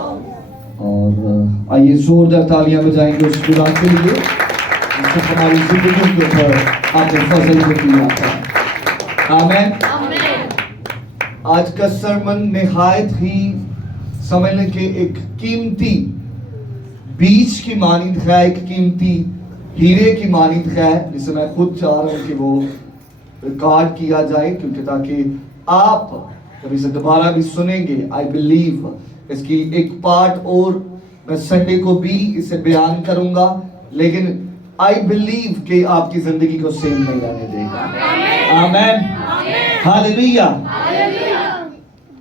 اور آئیے زوردار تالیاں بجائیں گے اس خدا کے لیے جس نے ہماری زندگی کے اوپر آپ نے فضل کو کیا ہے. آمین. آج کا سرمن نہایت ہی سمجھ لیں کہ ایک قیمتی بیج کی مانند ہے, ایک قیمتی ہیرے کی مانند ہے, جسے میں خود چاہ رہا ہوں کہ وہ ریکارڈ کیا جائے, کیونکہ تاکہ آپ جب اسے دوبارہ بھی سنیں گے, آئی بلیو اس کی ایک پارٹ اور میں سنڈے کو بھی اسے بیان کروں گا, لیکن آئی بلیو کہ آپ کی زندگی کو سیم نہیں رہنے دے گا. آمین. ہاللیلویہ.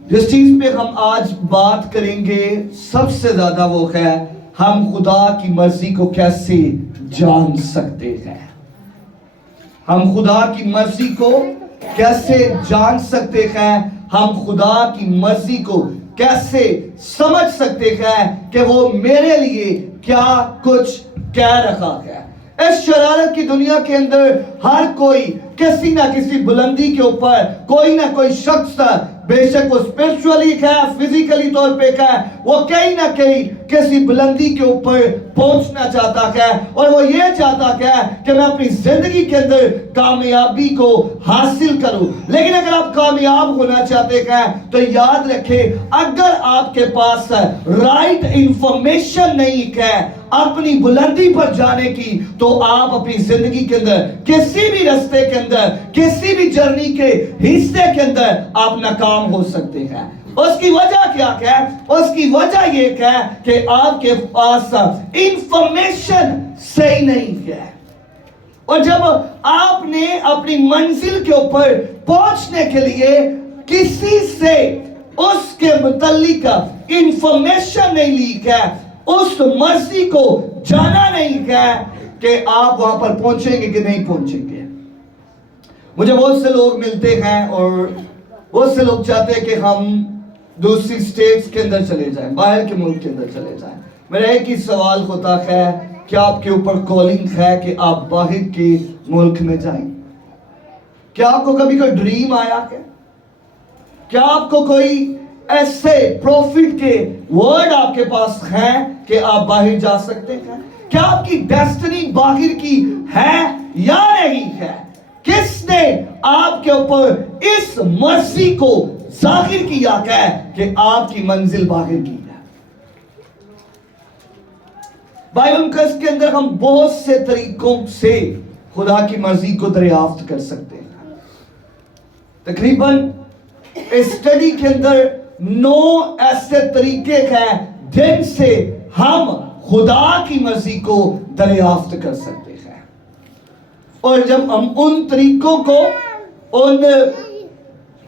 جس چیز پہ ہم آج بات کریں گے سب سے زیادہ وہ ہے ہم خدا کی مرضی کو کیسے جان سکتے ہیں. ہم خدا کی مرضی کو کیسے جان سکتے ہیں, ہم خدا کی مرضی کو کیسے سمجھ سکتے ہیں کہ وہ میرے لیے کیا کچھ کہہ رہا ہے. اس شرارت کی دنیا کے اندر ہر کوئی کسی نہ کسی بلندی کے اوپر کوئی نہ کوئی شخص, بے شک وہ اسپرچولی ہے, فزیکلی طور پہ ہے, وہ کہیں نہ کہیں کسی بلندی کے اوپر پہنچنا چاہتا ہے, اور وہ یہ چاہتا ہے کہ میں اپنی زندگی کے اندر کامیابی کو حاصل کروں. لیکن اگر آپ کامیاب ہونا چاہتے ہیں تو یاد رکھیں, اگر آپ کے پاس رائٹ انفارمیشن نہیں ہے اپنی بلندی پر جانے کی, تو آپ اپنی زندگی کے اندر کسی بھی رستے کے اندر, کسی بھی جرنی کے حصے کے اندر آپ ناکام ہو سکتے ہیں. اس کی وجہ کیا ہے؟ اس کی وجہ یہ ہے کہ آپ کے پاس انفارمیشن صحیح نہیں ہے. اور جب آپ نے اپنی منزل کے اوپر پہنچنے کے لیے کسی سے اس کے متعلق انفارمیشن نہیں لی ہے, اس مرضی کو جانا نہیں ہے, کہ آپ وہاں پر پہنچیں گے کہ نہیں پہنچیں گے. مجھے بہت سے لوگ ملتے ہیں اور بہت سے لوگ چاہتے ہیں کہ ہم دوسری سٹیٹس کے اندر چلے جائیں, باہر کے ملک کے اندر چلے جائیں. میرا ایک ہی سوال ہوتا ہے, کیا آپ کے اوپر کالنگ ہے کہ آپ باہر کے ملک میں جائیں؟ کیا آپ کو کبھی کوئی ڈریم آیا ہے؟ کیا آپ کو کوئی ایسے پروفٹ کے ورڈ آپ کے پاس ہیں کہ آپ باہر جا سکتے ہیں؟ کیا آپ کی ڈیسٹنی باہر کی ہے یا نہیں ہے؟ کس نے آپ کے اوپر اس مرضی کو ظاہر کیا ہے کہ آپ کی منزل باہر کی ہے؟ بائبل مقدس کے اندر ہم بہت سے طریقوں سے خدا کی مرضی کو دریافت کر سکتے ہیں. تقریباً اسٹڈی کے اندر 9 ایسے طریقے ہیں جن سے ہم خدا کی مرضی کو دریافت کر سکتے ہیں. اور جب ہم ان طریقوں کو, ان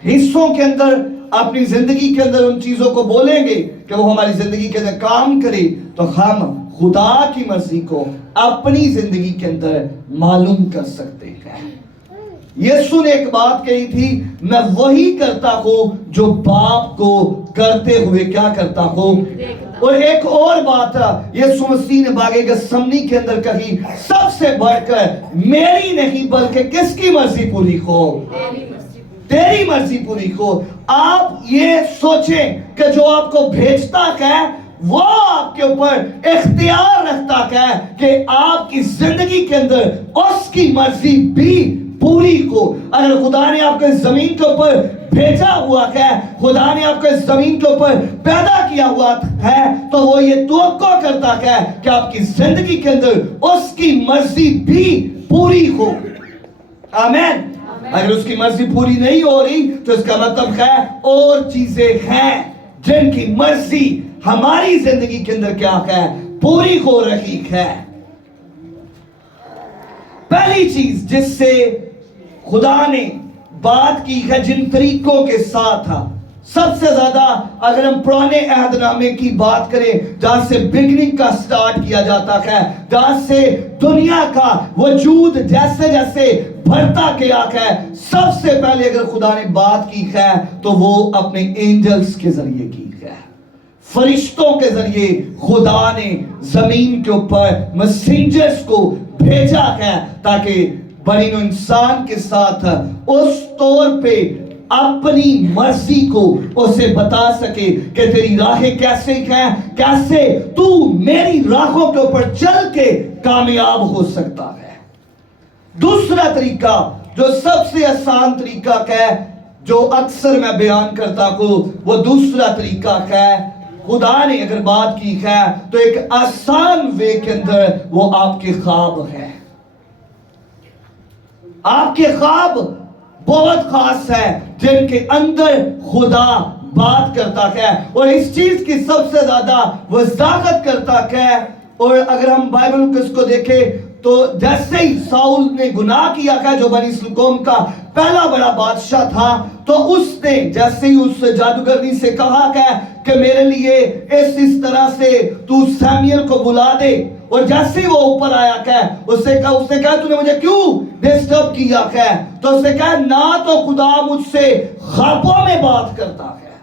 حصوں کے اندر, اپنی زندگی کے اندر ان چیزوں کو بولیں گے کہ وہ ہماری زندگی کے اندر کام کرے, تو ہم خدا کی مرضی کو اپنی زندگی کے اندر معلوم کر سکتے ہیں. یسوع نے ایک بات کہی تھی, میں وہی کرتا ہوں جو باپ کو کرتے ہوئے کیا کرتا ہوں. اور ایک اور بات یسوع مسیح نے باغ گثسمنی کے اندر کہی, سب سے بڑھ کر میری نہیں بلکہ کس کی مرضی پوری ہو؟ تیری مرضی پوری ہو. آپ یہ سوچیں کہ جو آپ کو بھیجتا ہے وہ آپ کے اوپر اختیار رکھتا ہے کہ آپ کی زندگی کے اندر اس کی مرضی بھی پوری ہو. اگر خدا نے آپ کو اس زمین کے اوپر بھیجا ہوا ہے, خدا نے آپ کو اس زمین کے اوپر پیدا کیا ہوا ہے, تو وہ یہ توقع کرتا ہے کہ آپ کی زندگی کے اندر اس کی مرضی بھی پوری ہو. آمین. اگر اس کی مرضی پوری نہیں ہو رہی تو اس کا مطلب ہے اور چیزیں ہیں جن کی مرضی ہماری زندگی کے اندر کیا ہے, پوری ہو رہی ہے. پہلی چیز جس سے خدا نے بات کی ہے, جن طریقوں کے ساتھ, سب سے زیادہ اگر ہم پرانے عہد نامے کی بات کریں جہاں سے بگننگ کا سٹارٹ کیا جاتا ہے, جہاں سے دنیا کا وجود جیسے جیسے بڑھتا گیا ہے, سب سے پہلے اگر خدا نے بات کی ہے تو وہ اپنے اینجلز کے ذریعے کی ہے. فرشتوں کے ذریعے خدا نے زمین کے اوپر میسنجرز کو بھیجا ہے تاکہ بنی نوع انسان کے ساتھ اس طور پہ اپنی مرضی کو اسے بتا سکے کہ تیری راہیں کیسے ہیں، کیسے تو میری راہوں کے اوپر چل کے کامیاب ہو سکتا ہے۔ دوسرا طریقہ جو سب سے آسان طریقہ ہے، جو اکثر میں بیان کرتا ہوں، وہ دوسرا طریقہ ہے، خدا نے اگر بات کی ہے تو ایک آسان وے کے اندر وہ آپ کے خواب ہے۔ آپ کے خواب بہت خاص ہے جن کے اندر خدا بات کرتا ہے اور اس چیز کی سب سے زیادہ وضاحت کرتا ہے۔ اور اگر ہم بائبل اس کو دیکھیں تو جیسے ہی ساؤل نے گناہ کیا ہے، جو بنی اسرائیل قوم کا پہلا بڑا بادشاہ تھا، تو اس نے جیسے ہی اس جادوگرنی سے کہا کہ میرے لیے اس طرح سے تو سیمیل کو بلا دے، اور جیسے ہی وہ اوپر آیا کہ اس نے کہا تو نے مجھے کیوں ڈسٹرب کیا ہے؟ تو اس نے کہا نہ تو خدا مجھ سے خوابوں میں بات کرتا ہے،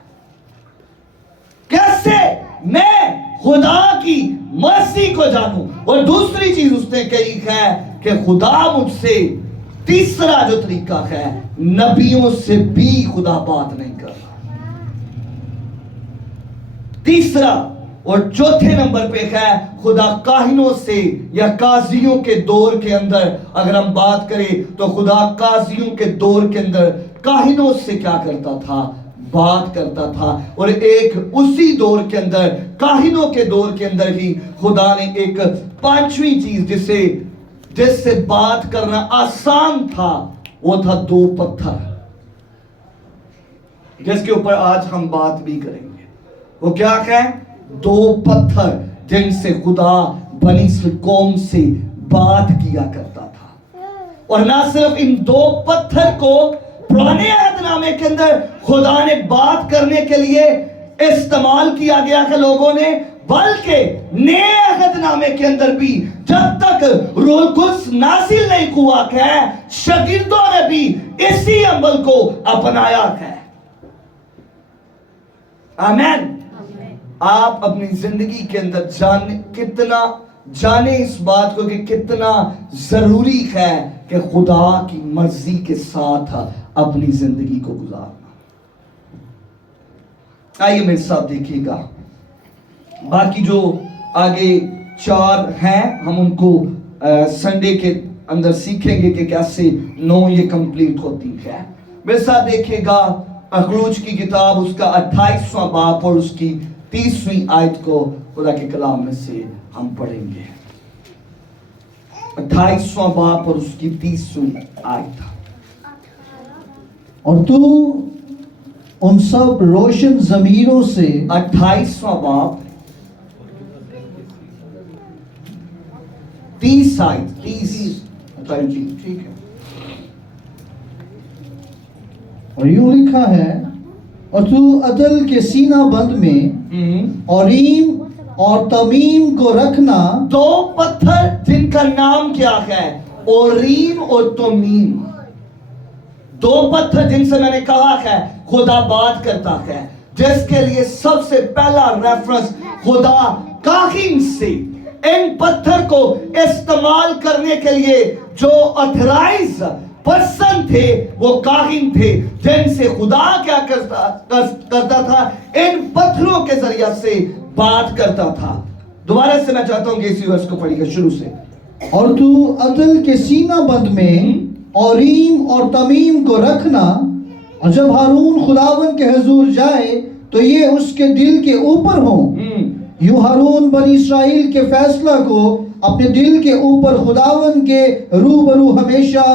کیسے میں خدا کی مرضی کو جانوں؟ اور دوسری چیز اس نے کہی ہے کہ خدا مجھ سے، تیسرا جو طریقہ ہے، نبیوں سے بھی خدا بات نہیں کر رہا۔ تیسرا اور چوتھے نمبر پہ ہے خدا کاہنوں سے یا قاضیوں کے دور کے اندر اگر ہم بات کریں تو خدا قاضیوں کے دور کے اندر کاہنوں سے کیا کرتا تھا؟ بات کرتا تھا۔ اور ایک اسی دور کے اندر، کاہنوں کے دور کے اندر ہی خدا نے ایک پانچویں چیز جس سے بات کرنا آسان تھا، وہ تھا 2 پتھر، جس کے اوپر آج ہم بات بھی کریں گے۔ وہ کیا ہے؟ 2 پتھر جن سے خدا بنی اسرائیل قوم سے بات کیا کرتا تھا۔ اور نہ صرف ان 2 پتھر کو پرانے عہد نامے کے اندر خدا نے بات کرنے کے لیے استعمال کیا گیا کہ لوگوں نے، بلکہ نئے عہد نامے کے اندر بھی جب تک روح القدس نازل نہیں ہوا ہے، شاگردوں نے بھی اسی عمل کو اپنایا ہے۔ آمین۔ آپ اپنی زندگی کے اندر جانے اس بات کو کہ کتنا ضروری ہے کہ خدا کی مرضی کے ساتھ اپنی زندگی کو گزارنا۔ آئیے میرے ساتھ دیکھیے گا، باقی جو آگے 4 ہیں ہم ان کو سنڈے کے اندر سیکھیں گے کہ کیسے 9 یہ کمپلیٹ ہوتی ہے۔ میرے ساتھ دیکھیے گا خروج کی کتاب اس کا 28واں باب اور اس کی 30ویں آیت کو خدا کے کلام میں سے ہم پڑھیں گے۔ 28واں باب اور اس کی 30ویں آیت۔ اور تو ان سب روشن ضمیروں سے، 28واں باب 30 آیت، 30 ٹھیک ہے۔ اور یوں لکھا ہے، اور تو عدل کے سینہ بند میں اوریم اور تمیم کو رکھنا۔ 2 پتھر جن کا نام کیا ہے؟ اوریم اور تمیم۔ 2 پتھر جن سے میں نے کہا ہے خدا بات کرتا ہے، جس کے لیے سب سے پہلا ریفرنس خدا کاہن سے ان پتھر کو استعمال کرنے کے لیے جو اتھرائز پرسن تھے وہ کاہن تھے، جن سے خدا کیا کرتا تھا؟ ان پتھروں کے ذریعہ سے بات کرتا تھا۔ دوبارہ سے میں چاہتا ہوں کہ اسی ورس کو پڑھیے گا شروع سے۔ اور تو عدل کے سینہ بند میں اوریم اور تمیم کو رکھنا، اور جب ہارون خداوند کے حضور جائے تو یہ اس کے دل کے اوپر ہوں۔ یوں ہارون بنی اسرائیل کے فیصلہ کو اپنے دل کے اوپر خداوند کے روبرو ہمیشہ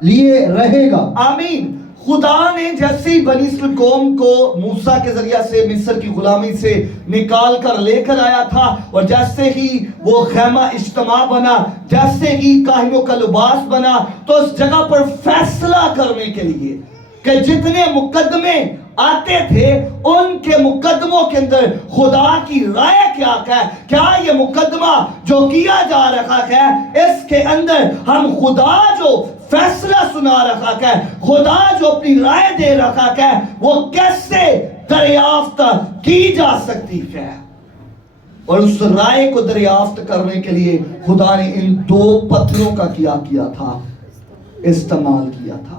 لیے رہے گا۔ آمین۔ خدا نے جیسے ہی بنی اسرائیل قوم کو موسیٰ کے ذریعہ سے مصر کی غلامی سے نکال کر لے کر آیا تھا، اور جیسے ہی وہ خیمہ اجتماع بنا، جیسے ہی کاہنوں کا لباس بنا، تو اس جگہ پر فیصلہ کرنے کے لیے کہ جتنے مقدمے آتے تھے ان کے مقدموں کے اندر خدا کی رائے کیا ہے، کیا یہ مقدمہ جو کیا جا رہا ہے اس کے اندر ہم خدا جو فیصلہ سنا رہا ہے، خدا جو اپنی رائے دے رہا ہے، وہ کیسے دریافت کی جا سکتی ہے؟ اور اس رائے کو دریافت کرنے کے لیے خدا نے ان 2 پتھروں کا کیا تھا؟ استعمال کیا تھا۔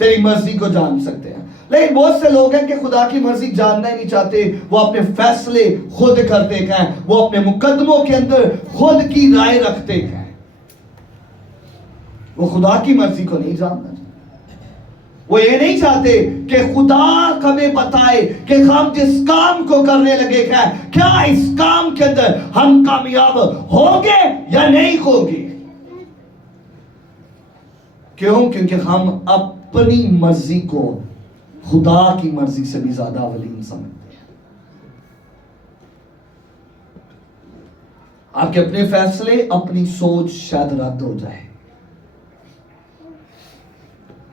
تیری مرضی کو جان سکتے ہیں. لیکن بہت سے لوگ ہیں کہ خدا کی مرضی جاننا ہی نہیں چاہتے. وہ اپنے فیصلے خود کرتے ہیں, وہ اپنے مقدموں کے اندر خود کی رائے رکھتے ہیں. وہ خدا کی مرضی کو نہیں جاننا چاہتے. وہ یہ نہیں چاہتے کہ خدا ہمیں بتائے کہ ہم جس کام کو کرنے لگے ہیں کیا اس کام کے اندر ہم کامیاب ہوں گے یا نہیں ہوں گے. کیوں؟ کیونکہ ہم اپنی مرضی کو خدا کی مرضی سے بھی زیادہ اولین سمجھتے ہیں. آپ کے اپنے فیصلے, اپنی سوچ شاید رد ہو جائے.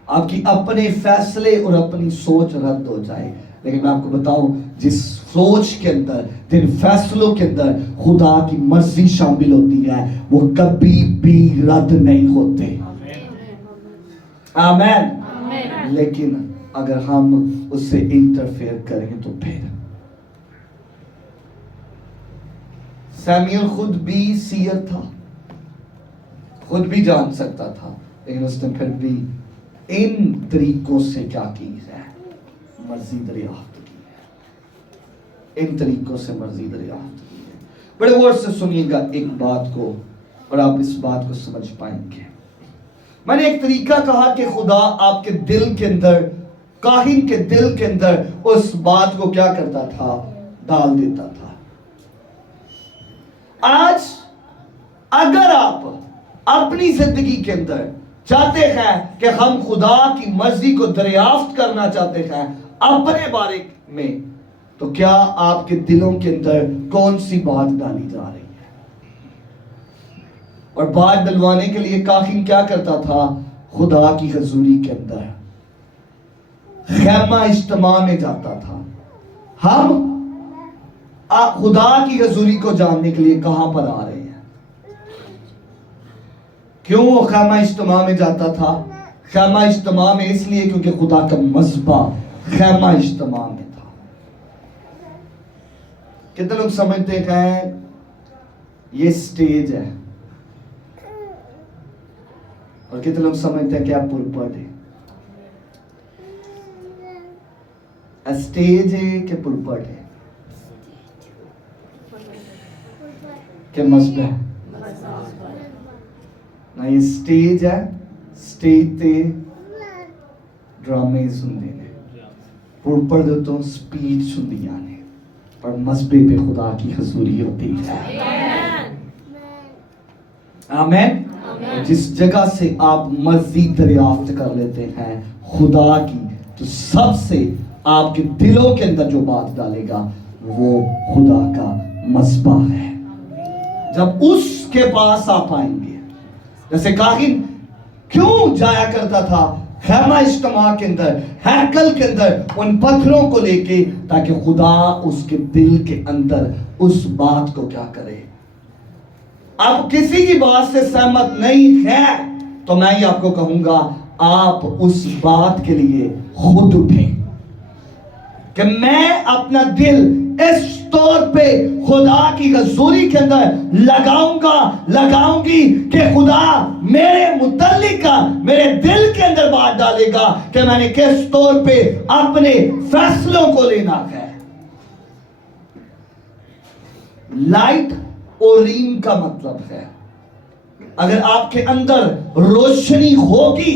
آپ کی اپنے فیصلے اور اپنی سوچ رد ہو جائے, لیکن میں آپ کو بتاؤں جس سوچ کے اندر, جن فیصلوں کے اندر خدا کی مرضی شامل ہوتی ہے وہ کبھی بھی رد نہیں ہوتے. آمین. لیکن اگر ہم اس سے انٹرفیئر کریں تو پھر سیمیل خود بھی سیر تھا, خود بھی جان سکتا تھا, لیکن اس نے پھر بھی ان طریقوں سے کیا کی ہے, مرضی دریافت کی ہے. ان طریقوں سے مرضی دریافت کی ہے. بڑے غور سے سنیے گا ایک بات کو اور آپ اس بات کو سمجھ پائیں گے. میں نے ایک طریقہ کہا کہ خدا آپ کے دل کے اندر, کاہن کے دل کے اندر اس بات کو کیا کرتا تھا, ڈال دیتا تھا. آج اگر آپ اپنی زندگی کے اندر چاہتے ہیں کہ ہم خدا کی مرضی کو دریافت کرنا چاہتے ہیں اپنے بارے میں, تو کیا آپ کے دلوں کے اندر کون سی بات ڈالی جا رہی ہے؟ اور بات ڈلوانے کے لیے کاہن کیا کرتا تھا, خدا کی حضوری کے اندر خیمہ اجتماع میں جاتا تھا. ہم خدا کی حضوری کو جاننے کے لیے کہاں پر آ رہے ہیں؟ کیوں وہ خیمہ اجتماع میں جاتا تھا؟ خیمہ اجتماع میں اس لیے کیونکہ خدا کا مذبح خیمہ اجتماع میں تھا. کتنے لوگ سمجھتے ہیں یہ سٹیج ہے, اور کتنے لوگ سمجھتے ہیں کہ آپ پلپٹ ہے؟ سٹیج ہے کہ پلپٹ ہے کہ مذبح ہے؟ نہ یہ سٹیج ہے, سٹیج تے ڈرامے سندے نے, پلپٹ دے تو سپیچ سندیاں نے, پر مذبح پہ خدا کی حضوری ہوتی ہے. آمین. جس جگہ سے آپ مرضی دریافت کر لیتے ہیں خدا کی, تو سب سے آپ کے دلوں کے اندر جو بات ڈالے گا وہ خدا کا مذبح ہے. جب اس کے پاس آپ آئیں گے, جیسے کاہن کیوں جایا کرتا تھا خیمہ اجتماع کے اندر, ہیکل کے اندر, ان پتھروں کو لے کے, تاکہ خدا اس کے دل کے اندر اس بات کو کیا کرے. آپ کسی کی بات سے سہمت نہیں ہے تو میں یہ آپ کو کہوں گا آپ اس بات کے لیے خود اٹھیں کہ میں اپنا دل اس طور پہ خدا کی حضوری کے اندر لگاؤں گی کہ خدا میرے متعلق میرے دل کے اندر بات ڈالے گا کہ میں نے کس طور پہ اپنے فیصلوں کو لینا ہے. لائٹ اوریم کا مطلب ہے اگر آپ کے اندر روشنی ہوگی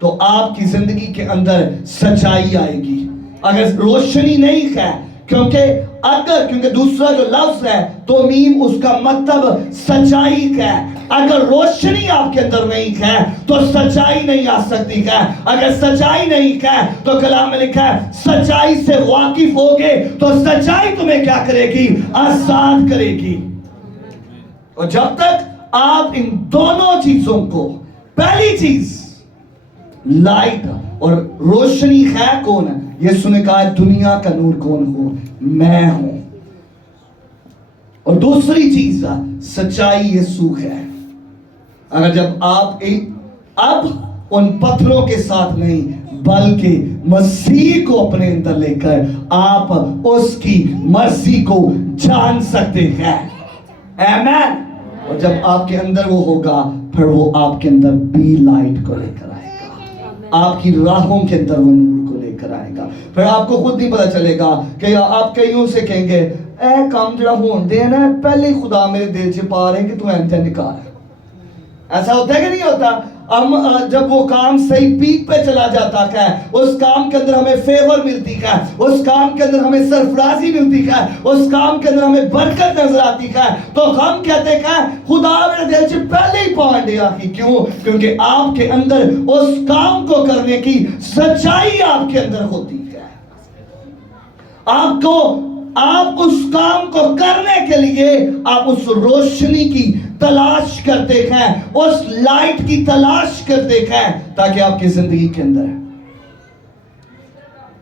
تو آپ کی زندگی کے اندر سچائی آئے گی. اگر روشنی نہیں ہے, کیونکہ دوسرا جو لفظ ہے تو میم اس کا مطلب سچائی ہے. اگر روشنی آپ کے اندر نہیں ہے تو سچائی نہیں آ سکتی ہے. اگر سچائی نہیں ہے تو کلام میں لکھا ہے سچائی سے واقف ہوگے تو سچائی تمہیں کیا کرے گی, آزاد کرے گی. اور جب تک آپ ان دونوں چیزوں کو, پہلی چیز لائٹ اور روشنی ہے کون ہے, یسوع نے کہا دنیا کا نور کون ہوں, میں ہوں. اور دوسری چیز سچائی یسوع ہے. اگر جب آپ اب ان پتھروں کے ساتھ نہیں بلکہ مسیح کو اپنے اندر لے کر آپ اس کی مرضی کو جان سکتے ہیں. آمین. اور جب آپ کے اندر وہ ہوگا پھر وہ آپ کے اندر بھی لائٹ کو لے کر آئے گا. آپ کی راہوں کے اندر وہ نور کو لے کر آئے گا. پھر آپ کو خود نہیں پتا چلے گا کہ آپ کئیوں سے کہیں گے اے کام جڑا ہون دے نا پہلے ہی خدا میرے دل چ پا رہے کہ تو اینتے نکال. ایسا ہوتا ہے کہ نہیں ہوتا؟ جب وہ کام صحیح پیک پہ چلا جاتا ہے، اس کام کے اندر ہمیں فیور ملتی ہے، اس کام کے اندر ہمیں سرفرازی ملتی ہے، اس کام کے اندر ہمیں برکت نظر آتی ہے، تو ہم کہتے ہیں خدا میرے دل سے پہلے ہی پہنچ دیا. کیوں؟ کیونکہ آپ کے اندر اس کام کو کرنے کی سچائی آپ کے اندر ہوتی ہے. آپ اس کام کو کرنے کے لیے آپ اس روشنی کی تلاش کرتے ہیں، اس لائٹ کی تلاش کرتے ہیں تاکہ آپ کی زندگی کے اندر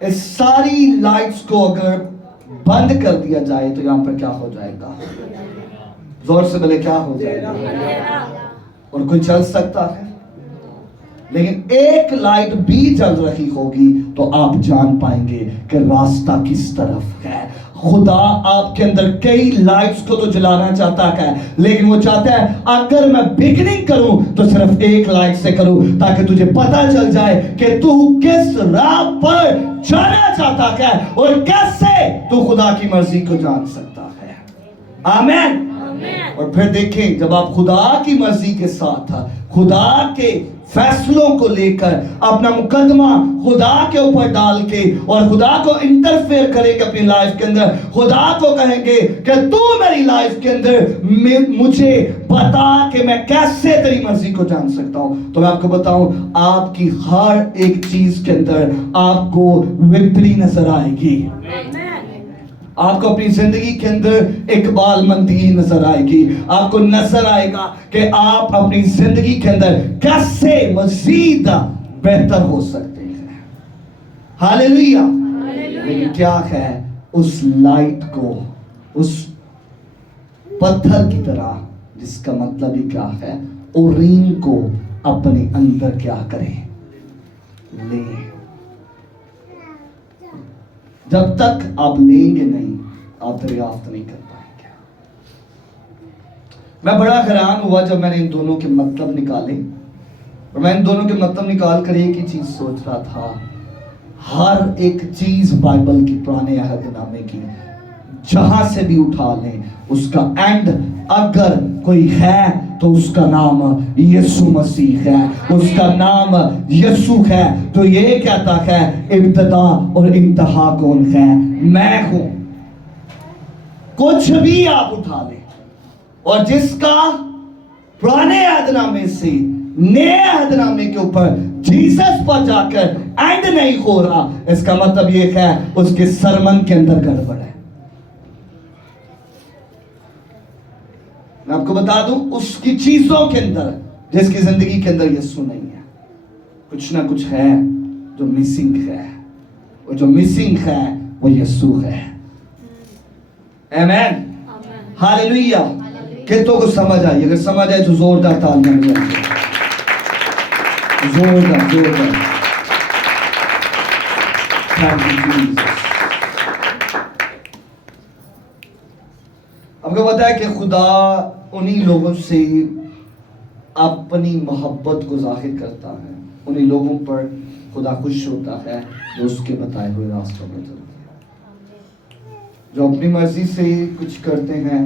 اس ساری لائٹس کو اگر بند کر دیا جائے تو یہاں پر کیا ہو جائے گا؟ زور سے بولے کیا ہو جائے گا؟ اور کوئی چل سکتا ہے؟ لیکن ایک لائٹ بھی جل رہی ہوگی تو آپ جان پائیں گے کہ راستہ کس طرف ہے. خدا آپ کے اندر کئی لائٹس کو تو جلانا چاہتا ہے، لیکن وہ چاہتا ہے اگر میں بگننگ کروں تو صرف ایک لائٹ سے کروں تاکہ تجھے پتا چل جائے کہ تو کس راہ پر جانا چاہتا ہے اور کیسے تو خدا کی مرضی کو جان سکتا ہے. آمین. اور پھر دیکھیں جب آپ خدا کی مرضی کے ساتھ خدا کے فیصلوں کو لے کر اپنا مقدمہ خدا کے اوپر ڈال کے اور خدا کو انٹرفیئر کریں گے اپنی لائف کے اندر، خدا کو کہیں گے کہ تو میری لائف کے اندر مجھے بتا کہ میں کیسے تیری مرضی کو جان سکتا ہوں، تو میں آپ کو بتاؤں آپ کی ہر ایک چیز کے اندر آپ کو وکٹری نظر آئے گی. آپ کو اپنی زندگی کے اندر اقبال مندی نظر آئے گی. آپ کو نظر آئے گا کہ آپ اپنی زندگی کے اندر کیسے مزید بہتر ہو سکتے ہیں. ہاللیلویہ. لیکن کیا ہے اس لائٹ کو اس پتھر کی طرح، جس کا مطلب ہی کیا ہے، اورین کو اپنے اندر کیا کریں، لے. جب تک آپ لیں گے نہیں آپ دریافت نہیں کر پائیں گے. میں بڑا حیران ہوا جب میں نے ان دونوں کے مطلب نکالے، اور میں ان دونوں کے مطلب نکال کر ایک ہی چیز سوچ رہا تھا. ہر ایک چیز بائبل کی پرانے عہد نامے کی جہاں سے بھی اٹھا لیں، اس کا اینڈ اگر کوئی ہے تو اس کا نام یسوع مسیح ہے. اس کا نام یسوع ہے تو یہ کہتا ہے ابتدا اور انتہا کون ہے؟ میں ہوں. کچھ بھی آپ اٹھا لیں اور جس کا پرانے عہد نامے سے نئے عہد نامے کے اوپر جیسس پر جا کر اینڈ نہیں ہو رہا، اس کا مطلب یہ ہے اس کے سرمن کے اندر گڑبڑ ہے. میں آپ کو بتا دوں اس کی چیزوں کے اندر، جس کی زندگی کے اندر یسوع نہیں ہے، کچھ نہ کچھ ہے جو مسنگ ہے، اور جو مسنگ ہے وہ یسوع ہے. آمین. ہاللیلویہ. کتوں کو سمجھ آئی؟ اگر سمجھ آئے تو زوردار تالیاں بجائیں. زوردار زوردار. Thank you Jesus. آپ کو پتا ہے کہ خدا انہی لوگوں سے اپنی محبت کو ظاہر کرتا ہے، انہی لوگوں پر خدا خوش ہوتا ہے جو اس کے بتائے ہوئے راستوں پر چلتے ہیں. جو اپنی مرضی سے کچھ کرتے ہیں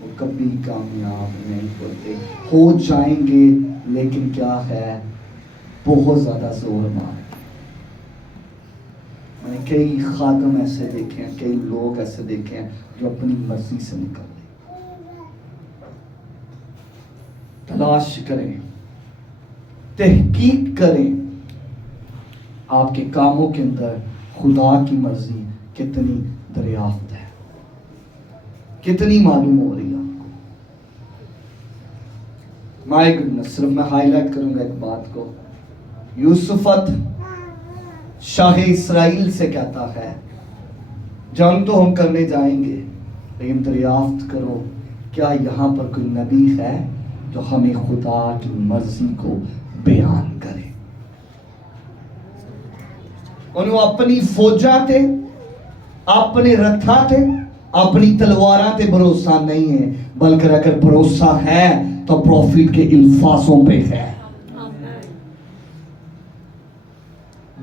وہ کبھی کامیاب نہیں ہوتے. ہو جائیں گے لیکن کیا ہے، بہت زیادہ زور مار. میں نے کئی خادم ایسے دیکھے ہیں، کئی لوگ ایسے دیکھے ہیں جو اپنی مرضی سے نکل. تلاش کریں، تحقیق کریں آپ کے کاموں کے اندر خدا کی مرضی کتنی دریافت ہے، کتنی معلوم ہو رہی ہے آپ کو. مائی گڈنس. صرف میں ہائی لائٹ کروں گا ایک بات کو. یوسفت شاہ اسرائیل سے کہتا ہے جنگ تو ہم کرنے جائیں گے لیکن دریافت کرو کیا یہاں پر کوئی نبی ہے جو ہمیں خدا کی مرضی کو بیان کرے. انہوں اپنی فوجاں تے، اپنے رتھاں تے، اپنی تلواراں تے بھروسہ نہیں ہے، بلکہ اگر بھروسہ ہے تو پروفٹ کے الفاظوں پہ ہے.